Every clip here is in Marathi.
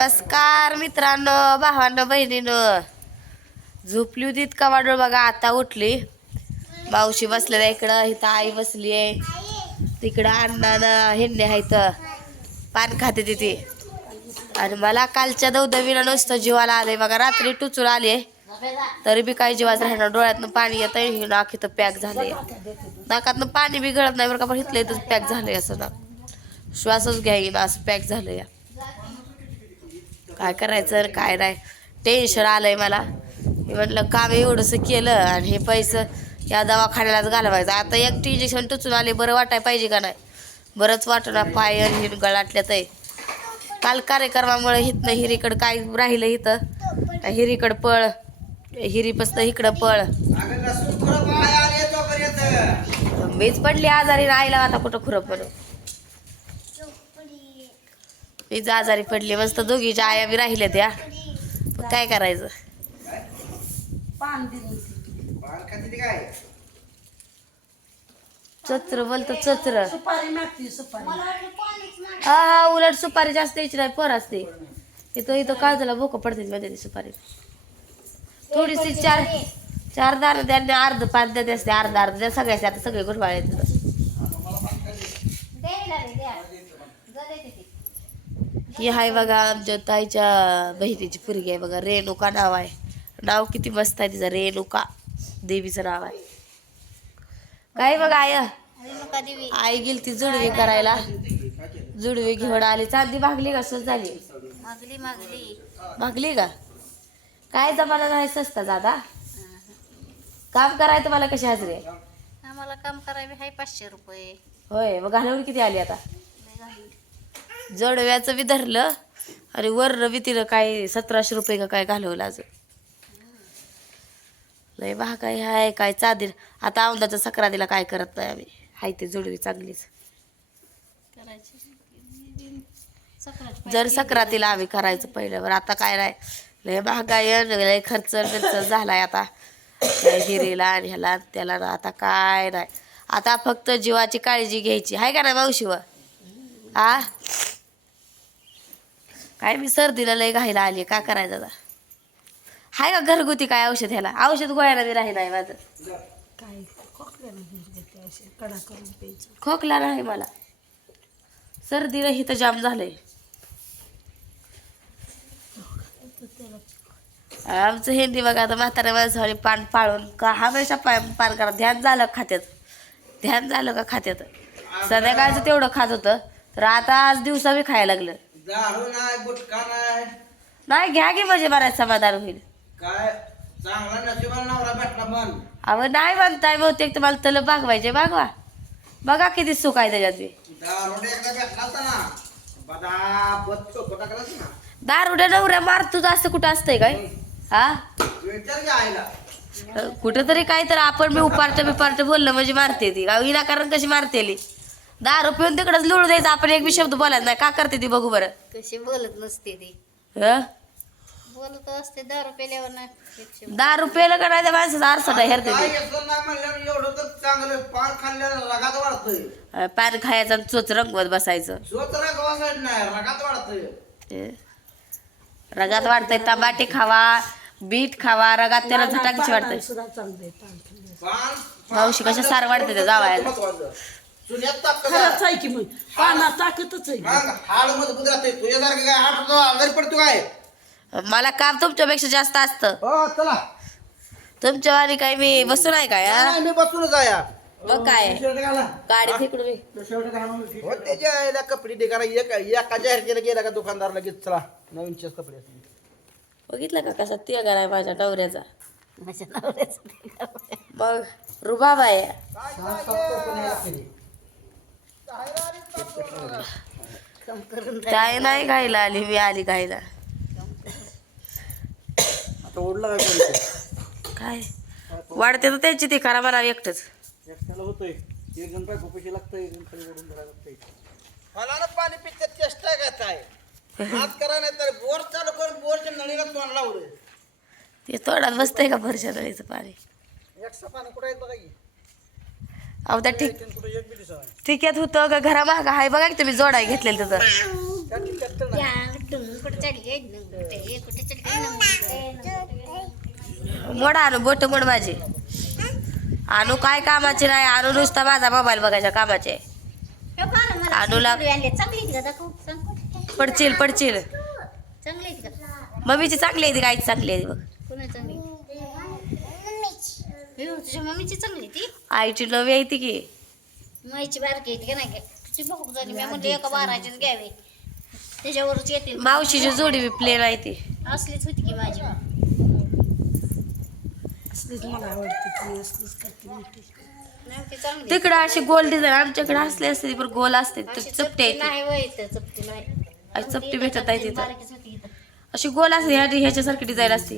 नमस्कार मित्रांनो भावांनो बहिणीनो. झोपली होती इतका वाढवळ बघा आता उठली. मावशी बसलेल्या इकडं इथं आई बसली आहे तिकडं अण्णानं आहे तर पान खाते तिथे. आणि मला कालच्या दवदवीला नुसतं जीवाला आलंय बघा रात्री टुचून आले तरी बी काही जीवाच राहणार डोळ्यातनं पाणी येत आहे नाक इथं पॅक झालंय. नाकातनं पाणी बी गळत नाही बरं का पण इथलं इथंच पॅक झालंय असं ना. श्वासच घ्यायला असं पॅक झालं या काय करायचं काय नाही. टेन्शन आलंय मला. मी म्हटलं काम एवढंसं केलं आणि हे पैसे या दवाखान्यालाच घालवायचं. आता एक इंजेक्शन टुचून आले बरं वाटाय पाहिजे का नाही? बरंच वाटणार पाय आणि गळाटल्यात आहे. काल कार्यक्रमामुळे हिथनं हिरीकडं काय राहिलं इथं? हिरीकडं पळ. हिरीपासनं इकडं पळ. मीच पडली आजारी राहिला आता कुठं खुरं पडू? मीच आजारी पडली मस्त दोघीच्या आया बी राहिल्या त्या. काय करायचं? चत्र बोलतो चत्र. सुपारी मागती सुपारी. हा हा उलट सुपारी जास्त यायची नाही पर असते. इथं इथं काळजाला भोकं पडते मध्ये ती सुपारी. थोडीशी चार चार दार द्या अर्ध पाच द्या असते अर्धा अर्ध द्या. सगळ्याचे आता सगळे गुठवाळे तिथं ही आहे बघा आमच्या ताईच्या बहिणीची पुरगी आहे बघा. रेणुका नाव आहे. नाव किती मस्त आहे तिचं. रेणुका देवीचं नाव आहे. काय बघा आय आई गेली ती जुडवी करायला. जुडवी घेऊन आली. चांदी भागली का? स्वस्त झाली. मागली मागली. भागली का? काय जमाना नाही सस्ता दादा. काम करायचं मला कशी हजरी आहे? आम्हाला काम करावे आहे पाचशे रुपये. होय मग घालवून किती आली आता. जडव्याचं बी धरलं. आणि वर रवी तिनं काय सतराशे रुपये का काय घालवलं अजून. लय बा काय हाय काय चादीर. आता औंदाच्या सक्रादीला काय करत नाही आम्ही. हाय ते जुडवी चांगलीच. जर सक्रातीला आम्ही करायचं पहिल्यावर आता काय नाही. लय महागाई लय खर्च बिर्च झालाय आता. हिरेला हिरीला आणि ह्याला आणि त्याला ना आता काय नाही. आता फक्त जीवाची काळजी घ्यायची. आहे का नाही मावशीवर आ? काय मी सर्दीला लय घायला आली काय करायचं आता? हाय का घरगुती काय औषध ह्याला? औषध गोळ्याला बी राही नाही माझं. काय खोकल्यानं घरगुती असे कडा करून प्यायचं. खोकला नाही मला. सर्दीला हिथं जाम झालंय. आमचं हिंदी बघा आता म्हाताऱ्या माणसाने पान पाळून का हमेशा पान पान करा. ध्यान झालं का खात्यात? ध्यान झालं का खात्यात? संध्याकाळचं तेवढं खात होतं तर आता आज दिवसा बी खायला लागलं. दारू नाही गुटखा नाही. नाही घ्या की म्हणजे बऱ्याच समाधान होईल. काय? चांगला नशिबाला नवरा भेटला पण. अहो नाही म्हणताय बहुतेक तुम्हाला तलं बागवायचे बागवा बघा किती सुख आहे त्याच्यात बी. दारू एकदा भेटला होता ना. बदा बद चोकोटा करायचं ना. दारुड्या नवऱ्या मारतो असं कुठं असतंय काय? हा? विचार घ्या आईला. कुठेतरी काय तर आपण मी उपारट बिपारट बोललं म्हणजे मारते ती. विनाकारण कशी मारते ली दारू पिऊन तिकडच लुळू द्यायचं. आपण एक बी शब्द बोलायचा नाही. का करते ती बघू बरं? कशी बोलत नसते ती. हं? बोलत असते दारू पेल्यावर ना. दारू पेलं का नाही त्या माणसाचा आरसाटा हेरते काय ती येतं नाही म्हणल्यावर एवढं तर चांगलं रगात वाढतंय. अं, पान खायचं आणि चोच रंगवत बसायचं. स्वत नाही रगात वाढतंय. हं? रगात वाढतंय टमाटे खावा बीट खावा रगात त्याला झटाकीची वाटतंय. सुद्धा चांगलं आहे पान मावशी कशा सार वाढते त्या जावायला. महत्वाचं. चुन्यात ताकद खरंच आहे की मग. ताकदच आहे. मग हाड मजबूत राहते तुझ्यासारखं काय हाड तुझा आजारी पडतो काय? मला काम तुमच्यापेक्षा जास्त असतं. हो चला. तुमच्या आणि काय मी बसून आहे काय हा? नाही, मी बसूनच आहे. मग काय? शर्ट घाला. गाडी हो? त्याच्या आईला कपडे ते करा एक गेला का दुकानदार लगेच? चला नवीन चेस कपडे असतील. बघितलं का कसा तिया आहे माझ्या नवऱ्याचा? माझ्या नवऱ्याचं मग रुबाब आहे यायला लागतील. काम करून काय नाही खायला आली मी आली खायला. आता ओढला काय? काय? वाढते तर त्यांची ती करा मला एकटंच. एकट्याला होतोय. एक जण पाय पैसे लागतंय एक जण खाली ओढून धरायला लागतंय. मला ना पाणी पित्त चेष्टा घेत आहे. हात करा नाही तर बोर चालू करून बोरच्या नळीला तोंड लावलं ते तोंडात बसतंय का फरशा नळीचं पाणी? एकशे पाणी कुठे आहेत बघा की अहो त्या ठीक ठिक्यात होतं का? घरा महाग आहे बघा की तुम्ही जोडाय घेतलेलं तिथं. मोड आणू बोट मोड माझे. आणू काय कामाचे नाही. आणू नुसता माझा मोबाईल बघायच्या कामाचे. कुठे. पडचिल पडचिल मम्मीची चांगली आहे ती गायची चांगली आहे ती बघ. तुझ्या मम्मीची चांगली ती. आईची नवी आहे ती की. माईची बारकी आहेत का नाही? काय तुझी बघू झाली मी म्हणले एका बाराचीच घ्यावी. त्याच्यावरच येतील. मावशीची जोडी बी प्लेन आहे ती. असलीच होती की माझी. असलीच मला आवडते ती असलीच करते मोठी नाही ती चांगली तिकडं अशी गोल डिझाईन आमच्याकडे असले असते ती पण गोल असते. तर अशी चपटे चपटी आहे ती. नाही वय इथं, चपटी नाही. अशी चपटी भेटत आहे तिथं. बारकीच होती इथं. अशी गोल असते ह्या ह्याच्यासारखी डिझाईन असते.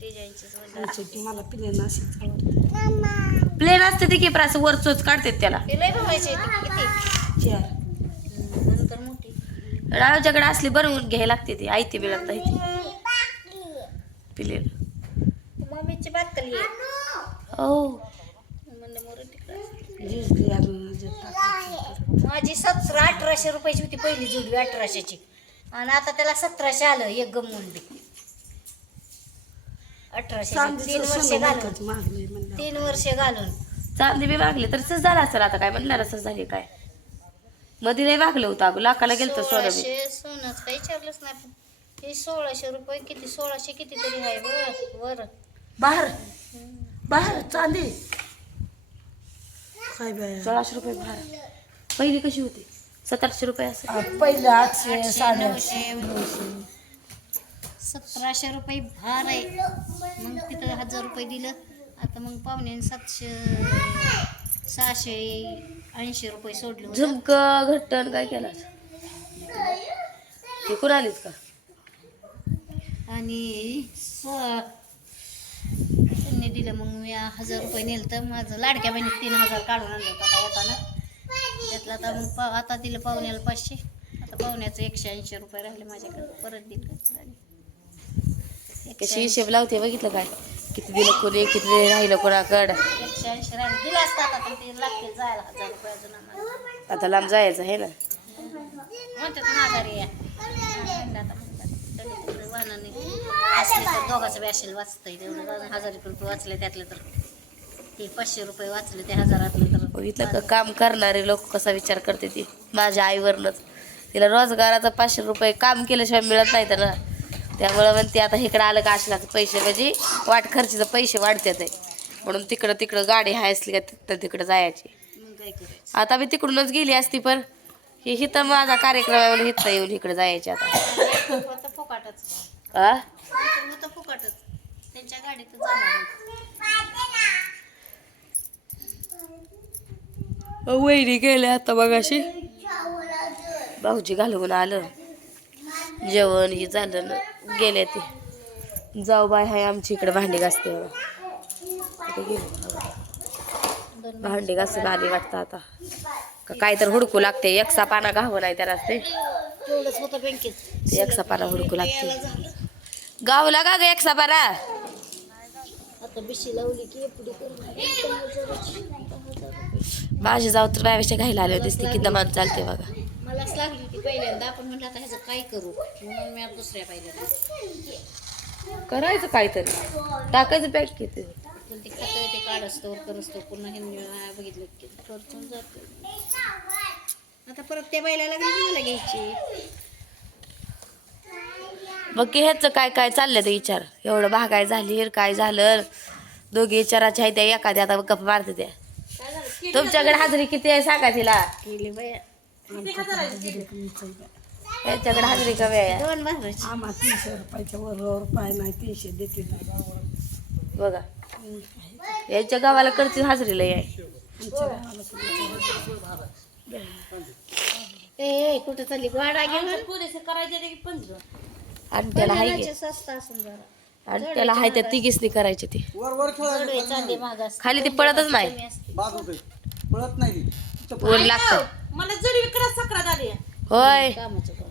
डिझाईनचीच ती मला आवडते. प्लेन असते ती की पण असं वर चोच काढतात त्याला. आमच्याकडे असली बनवून घ्यायला लागते ती. आयती ती प्लेन मम्मीची हो. माझी सतरा अठराशे रुपयाची होती पहिली जुडवी अठराशेची. आणि आता त्याला सतराशे आलं एक गमून बी अठराशे तीन वर्ष सोनं तीन वर्ष घालून. चांदी बी मागली तर सहज झालं असेल आता काय म्हणणार सहज झाली काय? मध्ये नाही मागलं होतं अगं लाखाला गेलं सोनं बी. सोळाशे सोनंच काही विचारलंच नाही पण हे सोळाशे रुपये किती सोळाशे किती तरी आहे वर वर. बाहेर बाहेर चांदी काय बाया? सोळाशे रुपये भार पहिली कशी होती? सतराशे रुपये असं. आ, पहिलं आठशे साडेआठशे. सतराशे रुपये भार आहे. मग तिथं हजार रुपये दिलं. आता मग पाहुणे सातशे सहाशे ऐंशी रुपये सोडले होते. झुमक घट्टन काय केलं? ते कुण आलीच का? आणि स- त्यांनी दिलं मग मी हजार रुपये नेलं तर माझं लाडक्या बहिणीत तीन हजार काढून आणलं होतं आता येताना. त्यातलं आता मग पा आता दिलं पाहुण्याला पाचशे. आता पाहुण्याचं एकशे ऐंशी रुपये राहिले माझ्याकडे. परत दिलं. कशी हिशेब लावते बघितलं काय? किती दिलं कोणी किती राहिलं कोणाकडं? एकशे ऐंशी राहिले. दिलं असतं आता पण ते लागतील जायला. हजार रुपये अजून आम्हाला आता लांब जायचं आहे ना? म्हणतात माघारी या आता म्हणतात, तरी तिकडं वाहनाने असले तर दोघाचं बी असेल वाचतंय. तेवढं जाऊन हजार रुपये वाचले त्यातले तर. ते पाचशे रुपये वाचले ते हजारातले तर. का काम करणारे लोक कसा विचार करते ती? माझ्या आईवरनच. तिला रोजगाराचं पाचशे रुपये काम केल्याशिवाय मिळत नाही तर त्यामुळं म्हणते आता इकडं आलं का असल्याचं पैसे म्हणजे वाट खर्चीचं पैसे वाढतात आहे म्हणून तिकडं तिकडं गाडी हाय असली का तिकडं तिकडं जायची. मग काय करायचं आता मी तिकडूनच गेली असती पण हे हिथं माझा कार्यक्रम आहे म्हणून हिथं येऊन इकडे जायचे आता. होतं फुकाटच. आ? होतं फुकाटच. त्यांच्या गाडीत जाणार वहिनी गेले आता बघाशी. भाऊजी घालून आलं. जेवण हे झालं ना गेले ते. जाऊ बाय हाय आमची इकडे भांडी घासते भांडी घासून आली वाटतं आता. काय तर हुडकू लागते. एकसा पाना घावं नाही त्याला ते. एकसा पाना हुडकू लागते. गावला का ग एकसा पाना माझी जाऊ तर माझ्यापेक्षा घायला आले दिसते की दमान चालते बघा. पहिल्यांदा आपण म्हटलं आता ह्याचं काय करू? म्हणून मी आता दुसऱ्या पहिल्यांदा करायचं काहीतरी. टाकायचं पॅक किती? पण ते खातं ते काढ असतो कर असतो पुन्हा हे नाही बघितलं की खर्चून जातो. आता परत त्या बायला लागली मला घ्यायची? मग की ह्याचं काय काय चाललंय ते विचार? एवढं महागाई झाली काय झालं? दोघी विचाराच्या आहे त्या एखाद्या आता गप्पा मारते त्या. काय झालं? तुमच्याकडे हाजरी किती आहे सांगा तिला? हाजरी दोन भाजराची आम्हा तीनशे रुपयाच्या वर रुपये नाही तीनशे देते बघा. यांच्या गावाला कडची हाजरी लय आहे. ए ए, कुठं चालली? वाडा घेऊन आणि त्याला हाय स्वस्त जरा. आणि त्याला हाय त्या तिघीसनी करायचे ते. खाली ती पळतच नाही. पळत नाही लागतं. मला जरी विकरा सक्रात आली होय. कामाचं काम.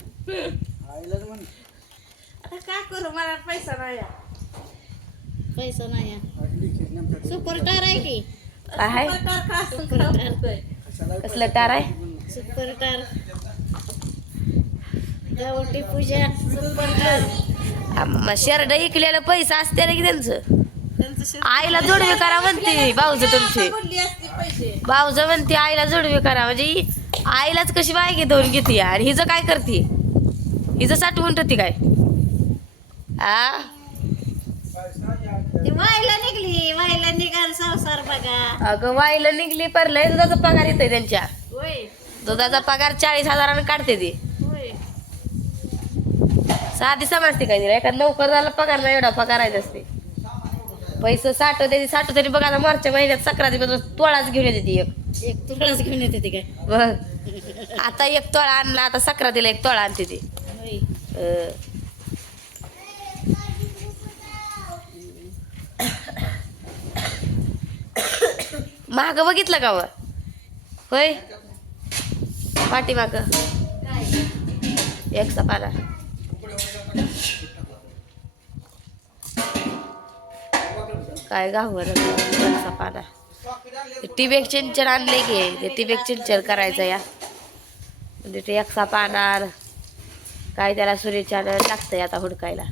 आईलाच म्हण. आता काय करू मला पैसा नाही पैसा नाही आहे. अडली की नेमकं सुपर स्टार आहे की? काय आहे? कसलं टार आहे? सुपर टार गावठी पूजा. सुपर टार शेरड इकलेलं पैसा असते ना की त्यांचं? त्यांचं शेत आईला जोडवे करा म्हणते भाऊज तुमची. पडली असते पैसे. भाऊज म्हणते आईला जोडवे करा. म्हणजे आईलाच कशी बाय धरून घेते आणि हिचं काय करते? हिचं साठवून ठेवते काय? आ? ती व्हायला निघली निघाल संसार बघा. अगं वाईला निघली पर लय दुधाचा पगार येतोय त्यांच्या. होय. दुधाचा पगार चाळीस हजारानं काढते ती. होय. साधी समजते काय तिला? एका नोकरदाराला पगार नाही एवढा पगार आहे असते पैसे साठवते साठवते बघा आता मार्चच्या महिन्यात सक्राती तोळाच घेऊन येते ती एक. एक तुकडाच घेऊन येते ती काय? बघ. आता एक तोळा आणला आता सक्रातीला एक तोळा आणते ती. महाग बघितलं का व? होय? पाठीमाग एक सपाला. काय गावर सपाला. टिबेक चिंचर आणले की टिबेक चिंचर करायचं या. म्हणजे ते एक साप आणणार. काय त्याला सूर्यच्या लागतंय आता हुडकायला.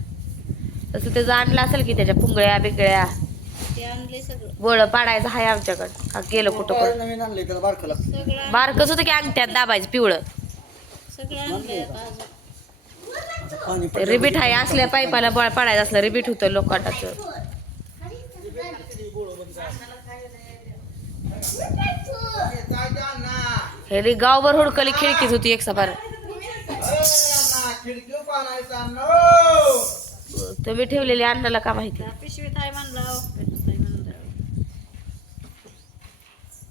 तसं त्याचं आणलं असेल की त्याच्या पुंगळ्या बिंगळ्या. ते गोळ पाडायचं आहे आमच्याकडं. का गेलं कुठं पण. नवीन आणलंय त्याला बारखं लागतं सगळं बारकच होतं की अंगठ्यात दाबायचं पिवळं. पाणी ते रिबीट आहे असल्या पाईपाला बळ पाडायचं असलं रिबीट होतं लोखंडाचं काय हे गावभर हुडकली खिडकीच होती एक सफार तुम्ही ठेवलेली अण्णाला का माहिती? पिशवीत आहे म्हणलं.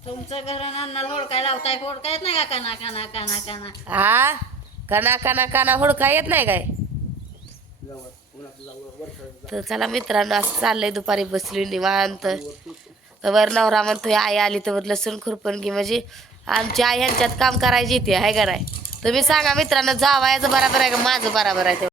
तुमचं घर अन्नाला होडकाय लावताय होडकायत नाही का काना काना काना काना हा काना काना काना हुडका येत नाही काय? तर चला मित्रांनो असं चाललंय दुपारी बसली निवांत. तर नवरा म्हणतोय आई आली तर लसूण खुरपण घे म्हणजे आमची आई ह्यांच्यात काम करायची ती आहे का नाही? तुम्ही सांगा मित्रांनो जावायचं बराबर आहे का? माझं बराबर आहे ते.